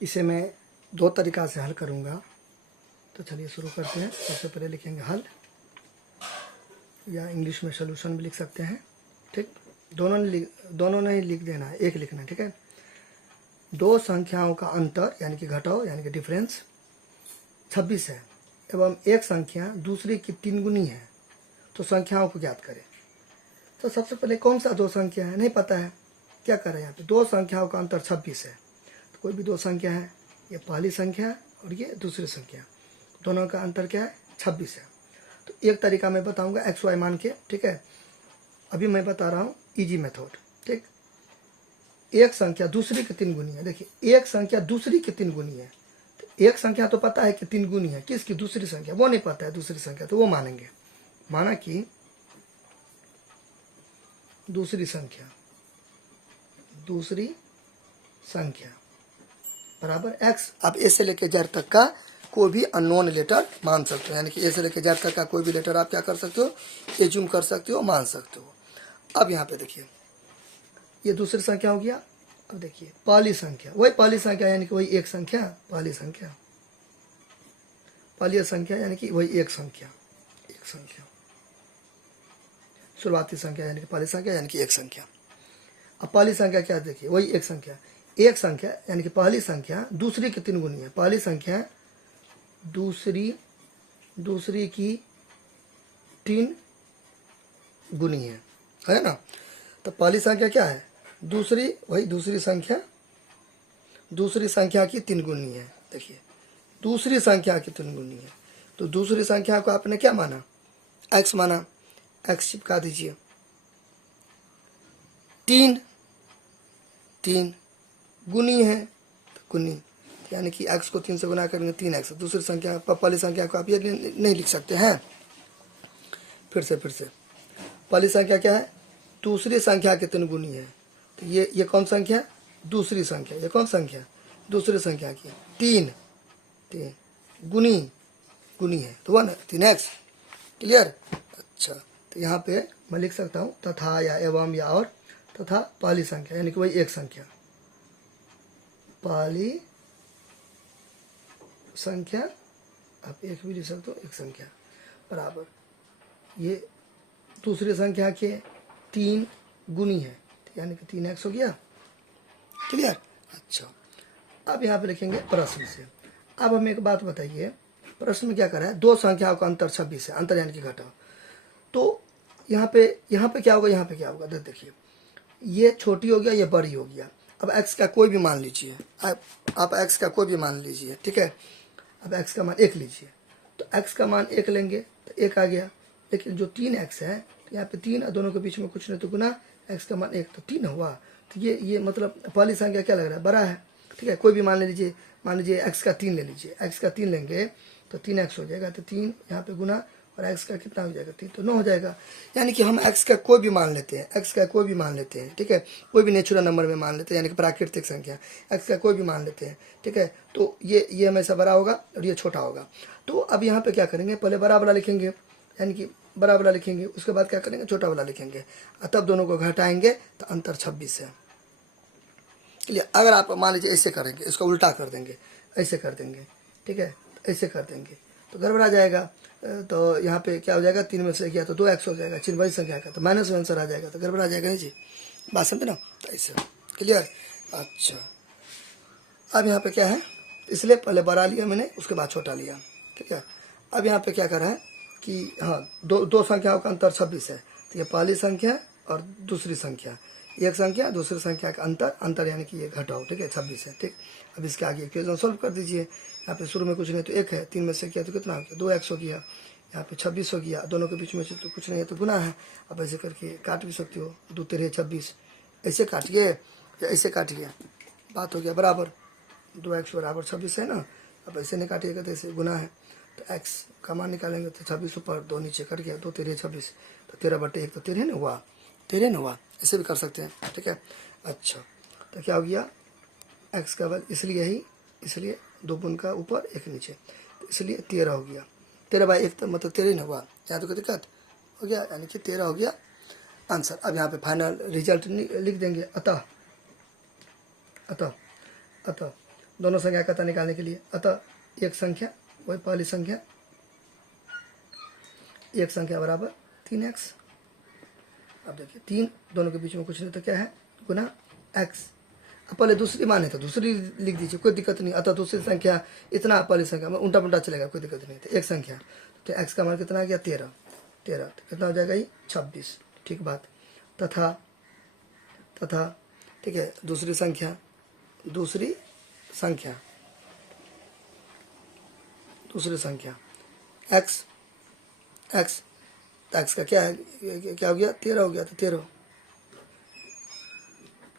इसे मैं दो तरीक़ा से हल करूँगा। तो चलिए शुरू करते हैं। सबसे पहले लिखेंगे हल, या इंग्लिश में सॉल्यूशन भी लिख सकते हैं। ठीक, दोनों नहीं लिख देना है, एक लिखना है। ठीक है, दो संख्याओं का अंतर यानी कि घटाव यानी कि डिफरेंस 26 है एवं एक संख्या दूसरी की 3 गुनी है, तो संख्याओं को ज्ञात करें। तो सबसे पहले कौन सा दो संख्या है, नहीं पता है, क्या करें। यहाँ पे दो संख्याओं का अंतर 26 है, तो कोई भी दो संख्या है, ये पहली संख्या है और ये दूसरी संख्या, दोनों का अंतर क्या है, 26 है। तो एक तरीका मैं बताऊंगा एक्स वाई मान के। ठीक है, अभी मैं बता रहा हूँ इजी मेथड। ठीक, एक संख्या दूसरी की 3 गुनी है। देखिए, एक संख्या दूसरी की 3 गुनी है, तो एक संख्या तो पता है कि 3 गुनी है, किसकी, दूसरी संख्या, वो नहीं पता है दूसरी संख्या, तो वो मानेंगे। माना कि दूसरी संख्या बराबर एक्स। आप ए से लेकर जेड तक का कोई भी अननोन लेटर मान सकते हो, यानी कि ए से लेकर जेड तक का कोई भी लेटर आप क्या कर सकते हो, एज्यूम कर सकते हो, मान सकते हो। अब यहाँ पे देखिए, ये दूसरी संख्या हो गया। अब देखिए पहली संख्या, वही पहली संख्या यानी कि वही एक संख्या, पहली संख्या यानी कि वही एक संख्या शुरुआती संख्या यानी कि पहली संख्या यानी कि एक संख्या। अब पहली संख्या क्या, देखिए वही एक संख्या यानी कि पहली संख्या दूसरी की 3 गुनी है। पहली संख्या दूसरी की 3 गुनी है ना। तो पहली संख्या क्या है, वही दूसरी संख्या की 3 गुनी है। देखिए दूसरी संख्या की 3 गुनी है, तो दूसरी संख्या को आपने क्या माना, एक्स माना, एक्स चिपका दीजिए। 3 गुनी है, तो गुनी यानी कि एक्स को 3 से गुना करेंगे 3x। दूसरी संख्या पहली संख्या को आप ये नहीं लिख सकते हैं। फिर से पहली संख्या क्या है, दूसरी संख्या के 3 गुनी है, तो ये कौन संख्या, दूसरी संख्या। ये कौन संख्या, दूसरी संख्या की 3 गुनी है, तो 1 3x। क्लियर। अच्छा, तो यहाँ पे मैं लिख सकता हूँ तथा या एवं या और तथा पहली संख्या यानी कि वही एक संख्या, पहली संख्या, आप एक भी लिख सकते हो, एक संख्या बराबर ये दूसरी संख्या के 3 गुनी है, यानी कि 3x हो गया। क्लियर। अच्छा, अब यहाँ पे लिखेंगे प्रश्न से। अब हमें एक बात बताइए, प्रश्न में क्या करा है, दो संख्याओं का अंतर 26 है, अंतर यानी कि घटाव। तो यहाँ पे क्या होगा, यहाँ पे क्या होगा, देखिए ये छोटी हो गया, ये बड़ी हो गया। अब x का कोई भी मान लीजिए, आप x का कोई भी मान लीजिए। ठीक है, अब x का मान 1 लीजिए, तो x का मान 1 लेंगे तो 1 आ गया। लेकिन जो 3x है, तो यहाँ पे 3 दोनों के बीच में कुछ नहीं तो गुना, x का मान 1 तो 3 हुआ। तो ये मतलब पहली संख्या क्या लग रहा है, बड़ा है। ठीक है, कोई भी मान लीजिए x का 3 ले लीजिए, x का 3 लेंगे तो 3x हो जाएगा, तो 3 यहाँ पे गुना और x का कितना हो जाएगा, 3 तो 9 हो जाएगा। यानी कि हम x का कोई भी मान लेते हैं, ठीक है, कोई भी नेचुरल नंबर में मान लेते हैं, यानी कि प्राकृतिक संख्या x का कोई भी मान लेते हैं। ठीक है, तो ये हमेशा बड़ा होगा और ये छोटा होगा। तो अब यहाँ पे क्या करेंगे, पहले बड़ा वाला लिखेंगे, यानी कि बड़ा वाला लिखेंगे, उसके बाद क्या करेंगे, छोटा वाला लिखेंगे, तब दोनों को घटाएंगे तो अंतर 26 है। चलिए, अगर आप मान लीजिए ऐसे करेंगे, इसको उल्टा कर देंगे, ऐसे कर देंगे, ठीक है, ऐसे कर देंगे तो गड़बड़ा जाएगा। तो यहाँ पे क्या हो जाएगा, 3 में से किया तो 2x हो जाएगा, चिन्ह वही संख्या का, तो माइनस में आंसर आ जाएगा, तो गड़बड़ा जाएगा नहीं जी, बात समझे ना। तो ऐसे क्लियर। अच्छा, अब यहाँ पे क्या है, इसलिए पहले बड़ा लिया मैंने, उसके बाद छोटा लिया। ठीक है, अब यहाँ पे क्या करा है कि हाँ, दो संख्याओं का अंतर 26 है, तो ये पहली संख्या और दूसरी संख्या, एक संख्या दूसरी संख्या का अंतर यानी कि ये घटाओ। ठीक है, 26 है। ठीक, अब इसके आगे इक्वेशन सॉल्व कर दीजिए। यहाँ पे शुरू में कुछ नहीं तो 1 है, 3 में से किया तो कितना हो गया, 2x हो गया, यहाँ पे 26 हो गया, दोनों के बीच में से तो कुछ नहीं है तो गुना है। अब ऐसे करके काट भी सकते हो, 2 तेरह 26, ऐसे काटिए या ऐसे काटिए, बात हो गया बराबर, 2x बराबर 26 है ना। अब ऐसे नहीं काटिएगा तो ऐसे गुना है, तो x का मान निकालेंगे तो 26 ऊपर 2 नीचे कट गया, 2 तेरह 26, तो 13/1 तो 13 न हुआ, ऐसे भी कर सकते हैं। ठीक है, अच्छा, तो क्या हो गया, x का बल इसलिए 2 गुण का ऊपर 1 नीचे, तो इसलिए 13 हो गया। 13/1 तो मतलब 13 न हुआ, यहाँ तो कोई दिक्कत हो गया, यानी कि 13 हो गया आंसर। अब यहाँ पे फाइनल रिजल्ट लिख देंगे। अतः दोनों संख्या का पता निकालने के लिए। अतः एक संख्या वही पहली संख्या, एक संख्या बराबर 3x। अब देखिए 3 दोनों के बीच में कुछ नहीं तो क्या है, गुना x। अब पहले दूसरी मान है तो दूसरी लिख दीजिए, कोई दिक्कत नहीं। अतः दूसरी संख्या इतना, पहली संख्या में उल्टा पुल्टा चलेगा, कोई दिक्कत नहीं। तो एक संख्या तो x का मान कितना आ गया 13, तो कितना हो जाएगा ये 26। ठीक बात। तथा ठीक है, दूसरी संख्या x का क्या है, क्या हो गया 13 हो गया। तो 13,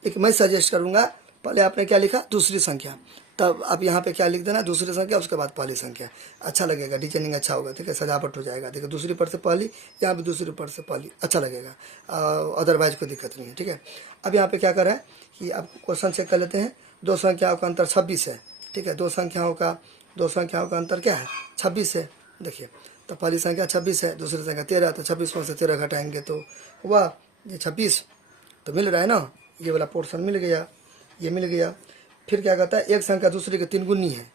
एक मैं सजेस्ट करूंगा, पहले आपने क्या लिखा दूसरी संख्या, तब आप यहाँ पे क्या लिख देना दूसरी संख्या, उसके बाद पहली संख्या। अच्छा लगेगा, डिजाइनिंग अच्छा होगा, ठीक है, सजावट हो जाएगा। देखिए दूसरी पर से पहली, यहाँ पे दूसरी पर से पहली, अच्छा लगेगा। अदरवाइज कोई दिक्कत नहीं है, ठीक है। अब यहाँ पे क्या करें कि आप क्वेश्चन चेक कर लेते हैं। दो संख्याओं का अंतर 26 है, ठीक है। दो संख्याओं का अंतर क्या है 26 है। देखिए तो पहली संख्या 26 है, दूसरी संख्या 13, तो 26 में से 13 घटाएंगे तो हुआ ये 26। तो मिल रहा है ना, ये वाला पोर्शन मिल गया, ये मिल गया। फिर क्या कहता है, एक संख्या दूसरे के 3 गुनी है।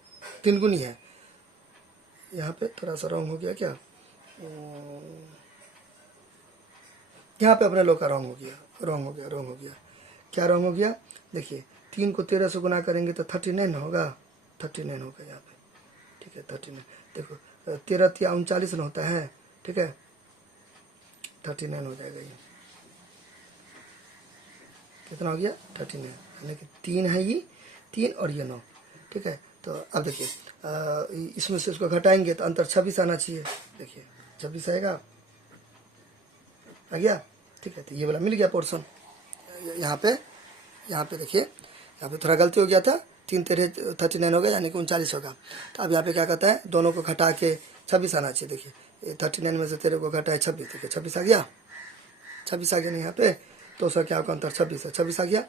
यहाँ पे थोड़ा सा रॉन्ग हो गया क्या, यहाँ पे अपने लोग का रॉन्ग हो गया। क्या रॉन्ग हो गया, देखिए 3 को 13 से गुना करेंगे तो 39 होगा, यहाँ पे, ठीक है 39। देखो 13 या 39 न होता है, ठीक है 39 हो जाएगा। ये कितना हो गया 39, यानी कि 3 है ये 3 और ये 9, ठीक है। तो अब देखिए इसमें से इसको घटाएंगे तो अंतर 26 आना चाहिए। देखिए 26 आएगा, आ गया, ठीक है। तो ये वाला मिल गया पोर्शन। यहाँ पे देखिए, यहाँ पे थोड़ा गलती हो गया था, 3 13 39 हो गया, यानी कि 39 होगा। तो अब यहाँ पे क्या कहता है, दोनों को घटा के 26 आना चाहिए। देखिए 39 में से 13 को घटाए 26, देखिए 26 आ गया, नहीं यहाँ पे। दो संख्याओं का अंतर 26 है, 26 आ गया।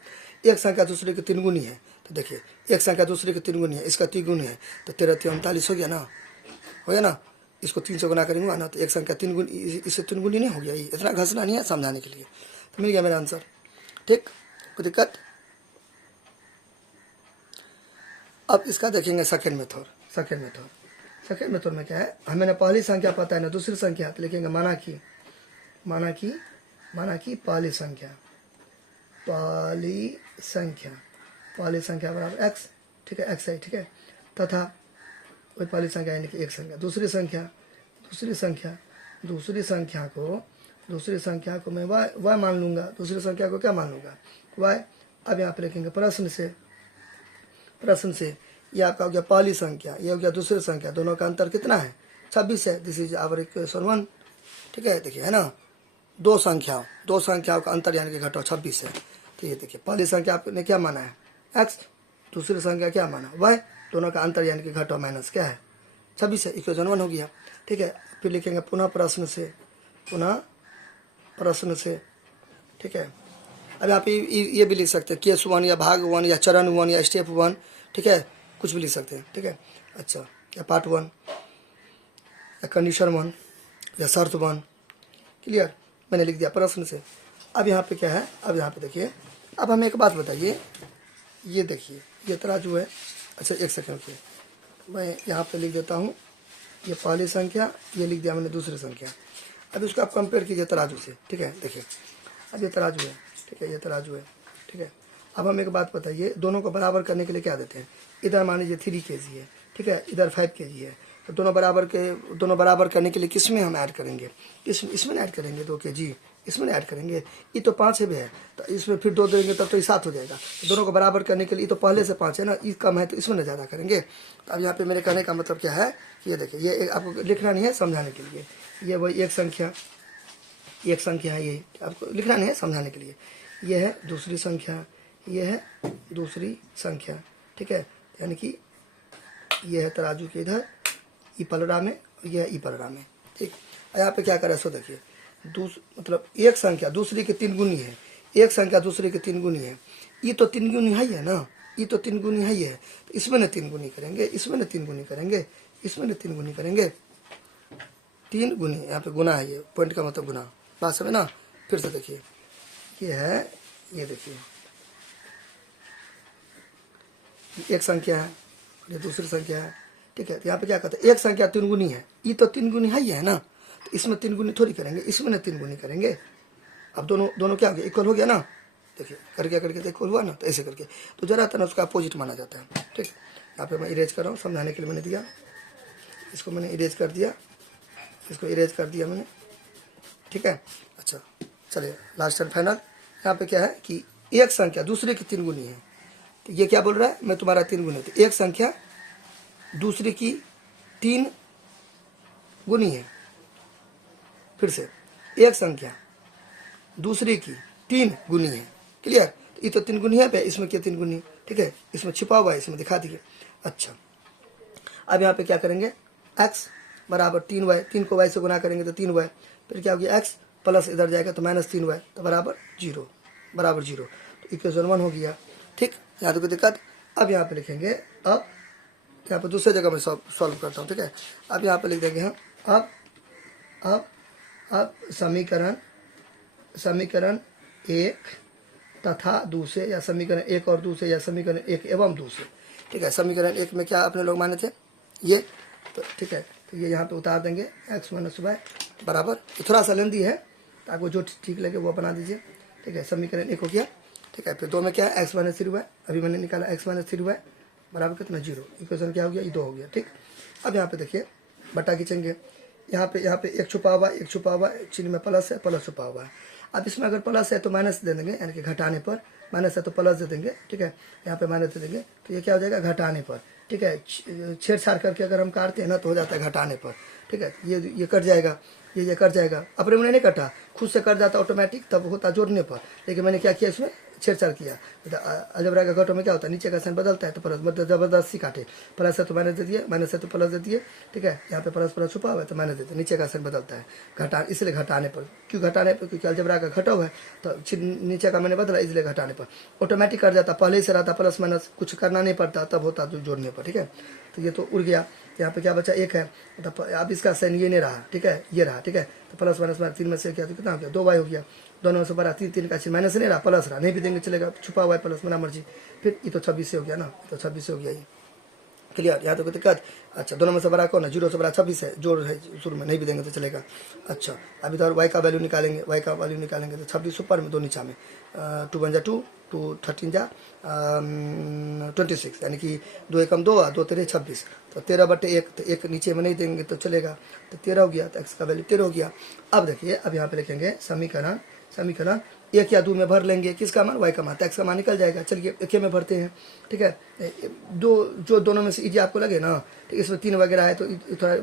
एक संख्या दूसरे के 3 गुनी है, तो देखिए एक संख्या दूसरे के 3 गुनी है, इसका 3 गुनी है, तो 13 39 हो गया ना। इसको 3 से गुना करेंगे ना, तो एक संख्या 3 गुनी, इससे 3 गुनी नहीं हो गया। ये इतना घसना नहीं है, समझाने के लिए। तो मिल गया मेरा आंसर, ठीक, कोई दिक्कत। अब इसका देखेंगे सेकेंड मेथड में क्या है, हमें ना पहली संख्या पता है ना दूसरी संख्या, तो लिखेंगे माना कि पहली संख्या बराबर x, ठीक है, x है, ठीक है। तथा वही पहली संख्या यानी कि एक संख्या, दूसरी संख्या को मैं y मान लूंगा, दूसरी संख्या को क्या मान लूंगा y। अब यहाँ पे लिखेंगे प्रश्न से ये आपका हो गया पहली संख्या, ये हो गया दूसरी संख्या, दोनों का अंतर कितना है 26 है। दिस इज आवर इक्वेशन 1, ठीक है। देखिए है ना, दो संख्याओं का अंतर यानी कि घटाओ 26 है। ठीक है, देखिए पहली संख्या आपने क्या माना है x, दूसरी संख्या क्या माना y, दोनों का अंतर यानी कि घटाओ माइनस क्या है 26 है, इक्वेशन 1 हो गया, ठीक है। फिर लिखेंगे पुनः प्रश्न से, ठीक है। अब यहाँ पे ये भी लिख सकते हैं केस 1 या भाग 1 या चरण 1 या स्टेप 1, ठीक है, कुछ भी लिख सकते हैं, ठीक है। अच्छा, या पार्ट 1 या कंडीशन 1 या शर्त 1, क्लियर, मैंने लिख दिया प्रश्न से। अब यहाँ पे क्या है, अब यहाँ पे देखिए, अब हमें एक बात बताइए, ये देखिए ये तराजू है। अच्छा एक सेकंड पे मैं यहाँ पे लिख देता हूँ, ये पहली संख्या, ये लिख दिया मैंने दूसरी संख्या। अब इसको आप कंपेयर कीजिए तराजू से, ठीक है। देखिए अब ये तराजू है, ठीक है, ये तराजू है, ठीक है। अब हम एक बात बताइए, दोनों को बराबर करने के लिए क्या देते हैं, इधर मान लीजिए 3 kg है, ठीक है, इधर 5 kg है, तो दोनों बराबर करने के लिए किस में हम ऐड करेंगे, इसमें ऐड करेंगे 2 kg, इसमें ऐड करेंगे। ये तो 5 है, तो इसमें फिर 2 देंगे तब तो ये 7 हो जाएगा। तो दोनों को बराबर करने के लिए तो पहले से 5 है ना, ये कम है तो इसमें ज़्यादा करेंगे। तो अब यहाँ पे मेरे कहने का मतलब क्या है कि ये देखिए, ये आपको लिखना नहीं है, समझाने के लिए। ये वही एक संख्या है, ये आपको लिखना नहीं है, समझाने के लिए। ये है दूसरी संख्या, ये है दूसरी संख्या, ठीक है। यानी कि ये है तराजू के इधर ई पलड़ा में, यह है ई पलड़ा में, ठीक। यहाँ पे क्या करें सो देखिए, मतलब एक संख्या दूसरी के 3 गुनी है, एक संख्या दूसरी के 3 गुनी है। ये तो 3 गुनी है ना, ये तो 3 गुनी है, तो इसमें न 3 गुनी करेंगे, इसमें न 3 गुनी करेंगे, इसमें न 3 गुनी करेंगे, 3 गुनी, यहाँ पे गुना है, ये पॉइंट का मतलब गुना, बात समझे ना। फिर से देखिए, ये है, ये देखिए एक संख्या है, और ये दूसरी संख्या है, ठीक है। तो यहाँ पे क्या कहते हैं, एक संख्या 3 गुनी है, ये तो 3 गुनी है ही है ना, तो इसमें 3 गुनी थोड़ी करेंगे, इसमें ना 3 गुनी करेंगे। अब दोनों दोनों क्या हो गया, इक्वल हो गया ना, देखिए करके करके इक्वल हुआ ना, तो ऐसे करके तो जरा था ना उसका अपोजिट माना जाता है, ठीक। यहाँ पे मैं इरेज कर रहा हूँ, समझाने के लिए मैंने दिया, इसको मैंने इरेज कर दिया, इसको इरेज कर दिया मैंने, ठीक है। अच्छा चलिए लास्ट एंड फाइनल, यहाँ पे क्या है कि एक संख्या दूसरे की 3 गुनी है, तो ये क्या बोल रहा है, मैं तुम्हारा 3 गुनी, तो एक संख्या दूसरे की 3 गुनी है। फिर से, एक संख्या दूसरे की 3 गुनी है, क्लियर। तो ये तो 3 गुनी है, इसमें क्या 3 गुनी, ठीक है, इसमें छिपा हुआ है, इसमें दिखा दिए। अच्छा अब यहाँ पे क्या करेंगे, x बराबर 3y, 3 को y से गुना करेंगे तो 3y, फिर क्या हो गया x प्लस इधर जाएगा तो -3y, तो बराबर 0, बराबर 0, तो इक्वेशन 1 हो गया, ठीक। यहाँ तो कोई दिक्कत। अब यहाँ पे लिखेंगे, अब यहाँ पे दूसरे जगह में सॉल्व करता हूँ, ठीक है। अब यहाँ पे लिख देंगे हम, अब समीकरण 1 तथा दूसरे, या समीकरण 1 और दूसरे, या समीकरण 1 एवं दूसरे, ठीक है। समीकरण 1 में क्या अपने लोग माने थे, ये तो ठीक है, तो ये यहाँ पे उतार देंगे x - y बराबर, तो थोड़ा सा लेंदी है, तो आपको जो ठीक लगे वो बना दीजिए, ठीक है। समीकरण 1 हो गया, ठीक है। फिर 2 में क्या है, x - 3y, अभी मैंने निकाला x - 3y बराबर कितना 0, इक्वेशन क्या हो गया, ये 2 हो गया, ठीक। अब यहाँ पे देखिए बटा खींचेंगे, यहाँ पे एक छुपा हुआ, एक छुपा हुआ, चिन्ह में प्लस है, प्लस छुपा हुआ है। अब इसमें अगर प्लस है तो माइनस दे देंगे, यानी कि घटाने पर, माइनस है तो प्लस दे देंगे, ठीक है। यहाँ पे माइनस दे देंगे, तो ये क्या हो जाएगा, घटाने पर, ठीक है। छेड़छाड़ करके अगर हम काटते हैं ना तो हो जाता है घटाने पर, ठीक है। ये कट जाएगा, ये कट जाएगा, अपने मैंने नहीं कटा, खुद से कट जाता ऑटोमेटिक, तब होता जोड़ने पर, लेकिन मैंने क्या किया, इसमें छेड़छाड़ किया। तो अलजेब्रा का घटों में क्या होता है, नीचे का साइन बदलता है, तो प्लस मतलब जबरदस्ती काटे, प्लस है तो माइनस दे दिए, माइनस है तो प्लस दे दिए, ठीक है। यहाँ पे प्लस प्लस छुपा हुआ है तो माइनस देते, नीचे का साइन बदलता है, घटा, इसलिए घटाने पर। क्यों घटाने पर, क्योंकि अलजेब्रा का घटा हुआ है, तो नीचे का मैंने बदला, इसलिए घटाने पर ऑटोमेटिक कट जाता, पहले से रहता प्लस माइनस, कुछ करना नहीं पड़ता, तब होता जोड़ने पर, ठीक है। तो ये तो उड़ गया, यहाँ पे क्या बचा, 1 है, तो अब इसका साइन ये नहीं रहा, ठीक है, ये रहा, ठीक है। तो प्लस माइनस 3 में से क्या, तो कितना हो गया, 2y हो गया, दोनों से बड़ा 3 का चिन्ह माइनस नहीं रहा, प्लस रहा, नहीं भी देंगे चलेगा, छुपा हुआ है प्लस, मेरा मर्जी। फिर ये तो 26 से हो गया ना, तो 26 से हो गया ये, क्लियर। यहाँ तो कोई दिक्कत। अच्छा दोनों में से बड़ा कौन है, 0 से बड़ा 26 है, जोड़ है शुरू में, नहीं भी देंगे तो चलेगा। अच्छा अब इधर y का वैल्यू निकालेंगे, y का वैल्यू निकालेंगे तो 26 ऊपर में, 2 नीचा में, 2 बन जा 2, 2 13 जा 26, यानी कि 2 एकम 2, 2 तेरे 26, तो 13/1, तो 1 नीचे में नहीं देंगे तो चलेगा, तो 13 हो गया, तो x का वैल्यू 13 हो गया। अब देखिए, अब यहाँ पे लिखेंगे समीकरण 1 या 2 में भर लेंगे, किसका मान, y का मान, तो x का मान निकल जाएगा। चलिए 1 में भरते हैं, ठीक है। जो दोनों में से इजी आपको लगे ना, ठीक है, इसमें 3 वगैरह है तो थोड़ा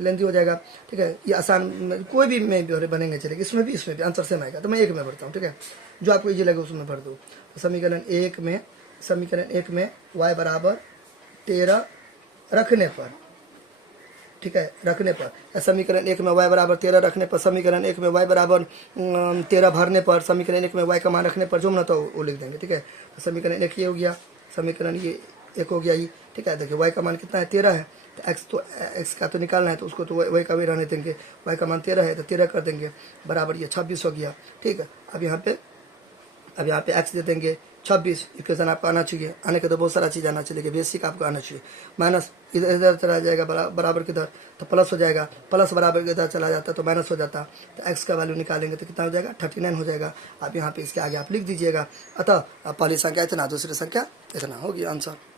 लेंथी हो जाएगा, ठीक है। ये आसान, कोई भी में भी बनेंगे चलेगा, इसमें भी आंसर सेम आएगा, तो मैं 1 में भरता हूँ, ठीक है, जो आपको इजी लगे उसमें भर दो। समीकरण 1 में y बराबर 13 रखने पर, ठीक है, रखने पर, समीकरण 1 में y बराबर 13 रखने पर, समीकरण 1 में y बराबर 13 भरने पर, समीकरण 1 में y का मान रखने पर, जो ना तो वो लिख देंगे, ठीक है। तो समीकरण 1 ये हो गया, समीकरण ये 1 हो गया, ये ठीक है। देखिए y का मान कितना है, 13 है, तो x का तो निकालना है, तो उसको तो y का भी रहने देंगे, y का मान 13 है तो 13 कर देंगे, बराबर ये 26 हो गया, ठीक है। अब यहाँ पे x दे देंगे 26, इक्वेशन आपका आना चाहिए, आने के तो बहुत सारा चीज़ आना चाहिए, बेसिक आपको आना चाहिए। माइनस इधर चला जाएगा, बराबर किधर, तो प्लस हो जाएगा, प्लस बराबर किधर चला जाता तो माइनस हो जाता, तो x का वैल्यू निकालेंगे तो कितना हो जाएगा, 39 हो जाएगा। आप यहाँ पे इसके आगे आप लिख दीजिएगा। अतः पहली संख्या इतना, दूसरी संख्या इतना, हो गया आंसर।